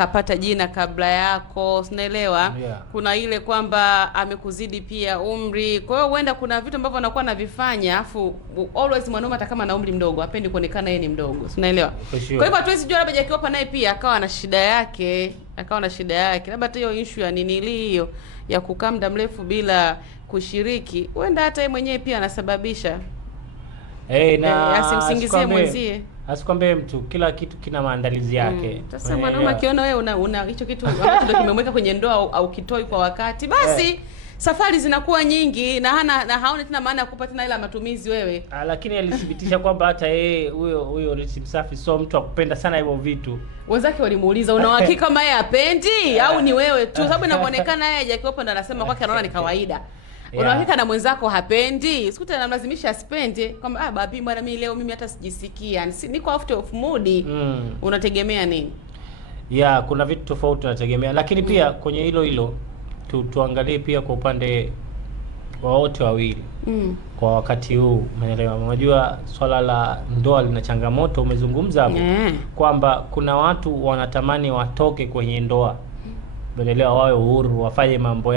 kapata jina kabla yako, unaelewa? Kuna ile kwamba amekuzidi pia umri. Kwa hiyo huenda kuna vitu ambavyo anakuwa anavifanya, afu always mwanaume hata kama na umri mdogo hapendi kuonekana yeye ni mdogo, unaelewa? Kwa hivyo hatuwezi jua labda Jackie Wolper naye pia akawa na shida yake, labda hata hiyo issue ya nini hiyo ya kukaa muda mrefu bila kushiriki, huenda hata yeye mwenyewe pia anasababisha. Na asimsingizie mwenzie. Asikwambie mtu kila kitu kina maandalizi yake. Sasa mwanaume akiona wewe una hicho kitu ambacho ndio kimemweka kwenye ndoa au kitoi kwa wakati, basi safari zinakuwa nyingi na haoni tena maana ya kukupa tena ila matumizi wewe. Lakini alithibitisha kwamba hata yeye huyo Rich Msafi sio mtu akupenda sana hivyo vitu. Wenzake walimuuliza una uhakika kama yeye hapendi au ni wewe tu? Sababu inaonekana yeye Jackie Wolper ndo anasema kwake anaona ni kawaida. Unahakika na mwenzako hapendi, sikuta anamlazimisha asipende kwamba babi bwana mimi leo mimi hata sijisikia, niko out of mood. Unategemea nini? Kuna vitu tofauti tunategemea, lakini pia kwenye hilo tuangalie pia kwa upande wa wote wawili. Kwa wakati huu, umeelewa? Unajua swala la ndoa lina changamoto, umezungumza hapo kwamba kuna watu wanatamani watoke kwenye ndoa, umeelewa, wawe uhuru, wafanye mambo